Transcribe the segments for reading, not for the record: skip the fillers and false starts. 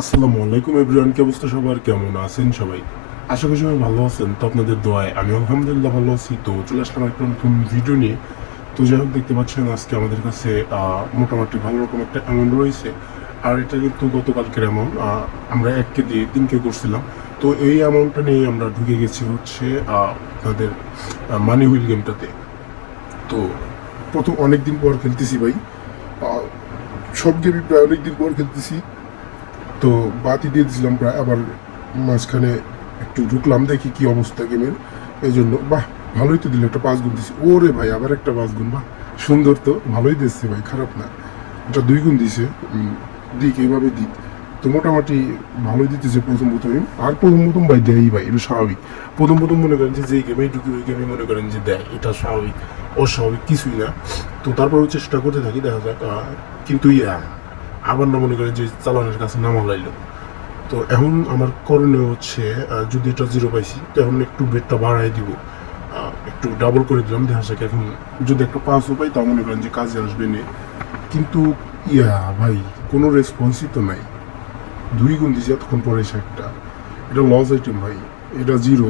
আসসালামু আলাইকুম এভরিওয়ান, কি অবস্থা সবার, কেমন আছেন সবাই? আশা করি সবাই ভালো আছেন। তো আপনাদের দোয়ায় আমি আলহামদুলিল্লাহ ভালো আছি। তো চলে আসলাম একটা নতুন ভিডিও নিয়ে। তো যাই হোক, দেখতে পাচ্ছেন আজকে আমাদের কাছে মোটামুটি ভালো রকম একটা অ্যামাউন্ট রয়েছে। আর এটা কিন্তু গতকালকের অ্যামাউন্ট। আমরা 1K দিয়ে 3K করছিলাম। তো এই অ্যামাউন্টটা নিয়ে আমরা ঢুকে গেছি হচ্ছে আপনাদের মানি হুইল গেমটাতে। তো প্রথম অনেকদিন পর খেলতেছি ভাই। আহ, সব গেমই প্রায় অনেকদিন পর খেলতেছি। তো বাতি দিয়ে দিয়েছিলাম প্রায়, আবার মাঝখানে একটু ঢুকলাম, দেখি কি অবস্থা গেমের। এই জন্য বাহ, ভালোই তো দিল, একটা 5 গুণ দিছে। ওরে ভাই, আবার একটা 5 গুণ, বাহ সুন্দর, তো ভালোই দিচ্ছে ভাই, খারাপ না। এটা 2 গুণ দিছে। দিক এইভাবে দিক। তো মোটামুটি ভালোই দিতেছে প্রথম প্রথমে। আর প্রথম প্রথম ভাই দেয়ই ভাই, এটা স্বাভাবিক। প্রথম প্রথম মনে করেন যে যেই গেমেই ঢুকি ওই গেমে মনে করেন যে দেয়, এটা স্বাভাবিক, অস্বাভাবিক কিছুই না। তো তারপরেও চেষ্টা করতে থাকি, দেখা যাক। কিন্তু আবার না মনে করেন যে চালানের কাছে নামা লাইলো। তো এখন আমার করণীয় হচ্ছে, যদি এটা জিরো পাইছি তো এখন একটু বেডটা বাড়াই দিব। একটু ডাবল করে দিলাম, দেখা যাক। এখন যদি একটা 5ও পাই তা মনে করেন যে কাজে আসবে না। কিন্তু ভাই, কোনো রেসপন্সই তো নাই। 2 গুণ দিয়েছে এতক্ষণ পরে এসে একটা। এটা লস আইটেম ভাই। এটা জিরো,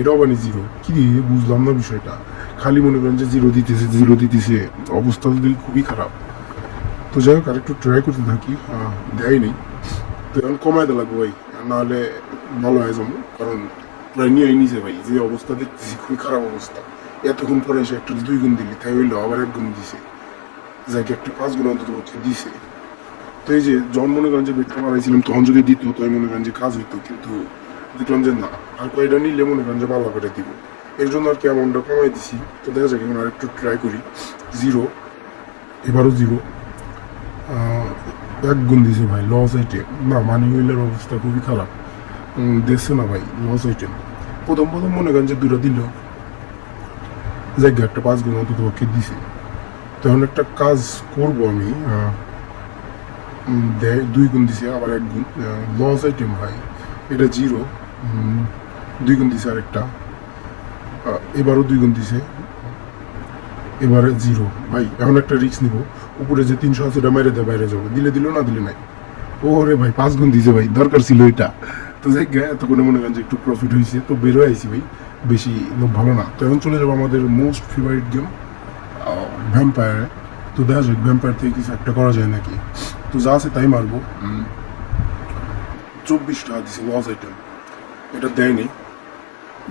এটাও মানে জিরো। কি রে, বুঝলাম না বিষয়টা। খালি মনে করেন যে জিরো দিতেছে, জিরো দিতেছে। অবস্থা তো দেখি খুবই খারাপ। তো যাই হোক, আরেকটু ট্রাই করতে থাকি। দেয় নেই। তো এখন কমাই দেওয়া লাগবে ভাই, নাহলে ভালো হয়ে যাবো। কারণ প্রায় নিয়ে নিছে ভাই, যে অবস্থা দেখতেছি খুবই খারাপ অবস্থা। এতক্ষণ পরে এসে একটা 2 গুণ দিলি, তাই হইলো আবার 1 গুণ দিছে। যাকে একটা 5 গুণ অন্তত পক্ষে দিছে। তো এই যে যখন মনে করেন যে বেটটা বাড়াইছিলাম, তখন যদি দিত তো আমি মনে করেন যে কাজ হইতো। কিন্তু দেখলাম যে না, আর কয়টা নিলে মনে করেন যে ভালো করে দিব। এর জন্য আর কি অ্যামাউন্টটা কমাই দিছি। তো দেখা যাক, এখন আরেকটু ট্রাই করি। জিরো, এবারও জিরো। 1 গুণ দিছে ভাই, লস আইটেম। না, মানি হুইলের অবস্থা খুবই খারাপ। দেখছে না ভাই, লস আইটেম। প্রথম প্রথম মনে করেন যে দুটো দিল, জায়গা একটা 5 গুণ অন্তত পক্ষে দিছে। তো এখন একটা কাজ করব আমি। দেয় 2 গুণ দিছে, আবার 1 গুণ। লস আইটেম ভাই, এটা জিরো। 2 গুণ দিছে আরেকটা। এবারও 2 গুণ দিছে, এবারে জিরো। ভাই এখন একটা রিস্ক নিব। উপরে যে 300 আছে ওটা মেরে দেয়, বাইরে যাবো। দিলে দিল, না দিলে নাই। ওরে ভাই, 5 গুণ দিছে ভাই, দরকার ছিল এটা। তো যাই গে, এতক্ষণে মনে করেন যে একটু প্রফিট হয়েছে, তো বেরো আইছি ভাই। বেশি লোক ভালো না। তো এখন চলে যাবো আমাদের মোস্ট ফেভারিট গেম, ভ্যাম্পায়ারে। তো দেখা যাক ভ্যাম্পায়ার থেকে কিছু একটা করা যায় নাকি। তো যা আছে তাই মারবো। 24 টাকা দিছে, লস আইটেম। এটা দেয়নি।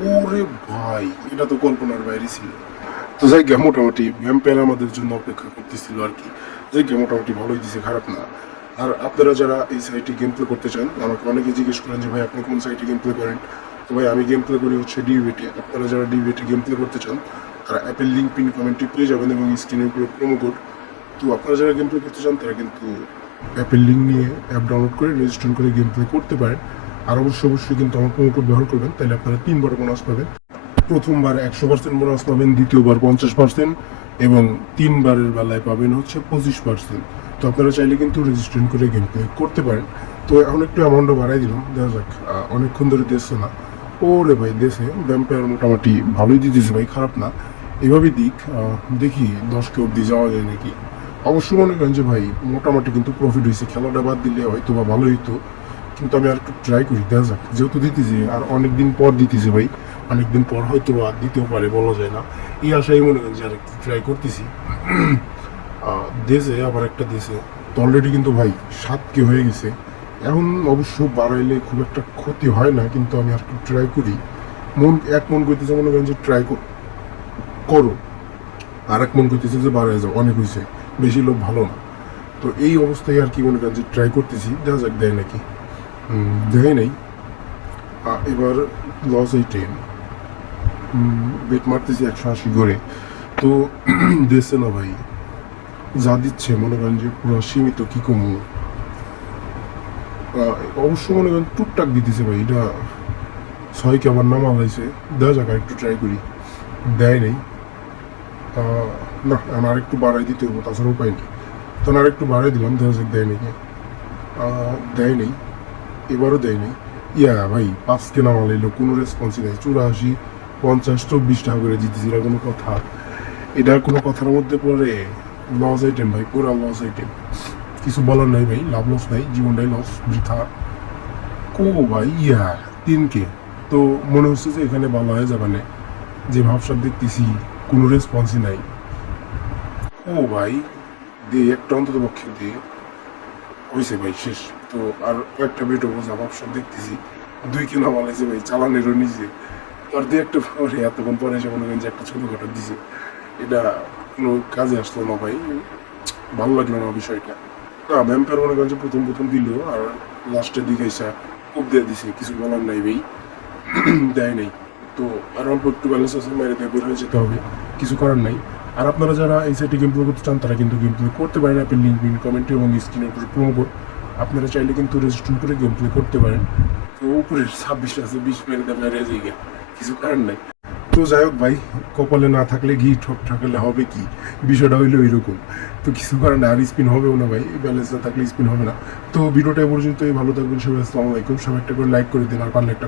ওরে ভাই, এটা তো কল্পনার বাইরে ছিল। তো যাই গে, মোটামুটি ভ্যাম্পায়ার আমাদের জন্য অপেক্ষা করতেছিল আর কি। যাই গে, মোটামুটি ভালোই দিছে, খারাপ না। আর আপনারা যারা এই সাইটে গেম প্লে করতে চান, আমাকে অনেকে জিজ্ঞেস করেন যে ভাই আপনি কোন সাইটে গেম প্লে করেন। তো ভাই আমি গেম প্লে করি হচ্ছে ডিভিটি। আপনারা যারা ডিভিটি গেম প্লে করতে চান, তারা অ্যাপের লিঙ্ক পিন কমেন্টে পেয়ে যাবেন, এবং স্ক্রিনের উপরে প্রোমো কোড। তো আপনারা যারা গেম প্লে করতে চান তারা কিন্তু অ্যাপের লিঙ্ক নিয়ে অ্যাপ ডাউনলোড করে রেজিস্ট্রেশন করে গেম প্লে করতে পারেন। আর অবশ্যই অবশ্যই কিন্তু আমার প্রোমো কোড ব্যবহার করবেন, তাহলে আপনারা 3বার বোনাস পাবেন। প্রথমবার 100% বোনাস পাবেন, দ্বিতীয়বার 50%, এবং 3বারের বেলায় পাবেন হচ্ছে 25%। তো আপনারা চাইলে কিন্তু রেজিস্ট্রেশন করে গেম প্লে করতে পারেন। তো এখন একটু অ্যামাউন্টটা বাড়াই দিলাম, দেখা যাক। অনেকক্ষণ ধরে দেখছে না। ওরে ভাই, দেশে ভ্যাম্পায়ার মোটামুটি ভালোই দিতেছে ভাই, খারাপ না। এভাবেই দিক। দেখি 10কে অব্দি যাওয়া যায় নাকি। অবশ্যই মনে করেন যে ভাই মোটামুটি কিন্তু প্রফিট হয়েছে। খেলাটা বাদ দিলে হয়তো বা ভালো হইতো, কিন্তু আমি আর একটু ট্রাই করি, দেখা যাক। যেহেতু দিতেছি, আর অনেকদিন পর দিতেছি ভাই, অনেকদিন পর হয়তো বা দিতেও পারে, বলা যায় না। এই আশাই মনে করেন যে আর একটু ট্রাই করতেছি। দেশে আবার একটা দেশে তো অলরেডি কিন্তু ভাই 7কে হয়ে গেছে। এখন অবশ্য বাড়াইলে খুব একটা ক্ষতি হয় না, কিন্তু আমি আর একটু ট্রাই করি। মন করতেছে মনে করেন যে ট্রাই করো, আর এক মন করতেছে যে বাড়াই যাও, অনেক হয়েছে, বেশি লোক ভালো না। তো এই অবস্থায় আর কি মনে করেন যে ট্রাই করতেছি, দেখা যাক দেয় নাকি। দেয় নাই। এবার লস এই 10। বেট মারতেছি 180 করে। তো দিচ্ছে না ভাই, যা দিচ্ছে মনে করেন যে পুরো সীমিত, কি কমু। অবশ্য মনে করেন টুকটাক দিতেছে ভাই, এটা 6কে আবার নামা হয়েছে। দেখা যাক, আর একটু ট্রাই করি। দেয় নেই। না, আমি আরেকটু বাড়াই দিতে হবো, তাছাড়া উপায় নেই। তখন আরেকটু বাড়াই দিলাম, দেখা যাক দেয় নাকি। দেয় নেই, এবারও দেয় নেই। ভাই, 5কে নামা লাইলো, কোনো রেসপন্সই নেই। 84, 50, 24 টাকা করে জিতেছি, এটা কোনো কথা? এটা কোনো কথার মধ্যে পড়ে? লস আইটেম ভাই, পুরা লস আইটেম। কিছু বলার নাই ভাই, লাভ লস নাই, জীবনটাই লস বৃথা। ও ভাই ইয়া 3K, তো মনে হচ্ছে যে এখানে ভালো হয়ে যাবে না, যে ভাবসাব দেখতেছি কোনো রেসপন্সই নাই। ও ভাই দে একটা অন্তত পক্ষে দে, হয়েছে ভাই শেষ। তো আর একটা বেটো বোঝা ভাবসাব দেখতেছি 2K না বলেছে ভাই, চালানেরও নিজে। তো আর দু একটা পরে এতক্ষণ পরে এসে মনে করেন যে একটা ছোটোখাটো দিছে, এটা কোনো কাজে আসলো না ভাই, ভালো লাগলো না বিষয়টা। না ভ্যাম্পায়ার মনে করেন যে প্রথম প্রথম দিল, আর লাস্টের দিকে এসে খুব দিয়ে দিছে, কিছু বলার নাই ভাই, দেয় নাই। তো আর অল্প একটু ব্যালেন্স আছে, মেরে দিয়ে বের হয়ে যেতে হবে, কিছু করার নাই। আর আপনারা যারা এই সাইটে গেম প্লে করতে চান তারা কিন্তু গেম প্লে করতে পারেন, অ্যাপের লিঙ্ক পিন কমেন্টে এবং স্ক্রিনের উপরে প্রোমো কোড, আপনারা চাইলে কিন্তু রেজিস্ট্রেশন করে গেম প্লে করতে পারেন। তো উপরে 26 আছে, 20 মেরে দেবে আর এসে গিয়ে, কিছু করার নাই। তো যাই হোক ভাই, কপালে না থাকলে ঘি, ঠোক ঠাকালে হবে কি, বিষয়টা হইলো এরকম। তো কিছু কারণে আর স্পিন হবেও না ভাই, ব্যালেন্স না থাকলে স্পিন হবে না। তো ভিডিওটা এ পর্যন্তই, ভালো থাকবেন সবাই, আসসালামু আলাইকুম। সবাই একটা করে লাইক করে দিন, আর পারলে একটা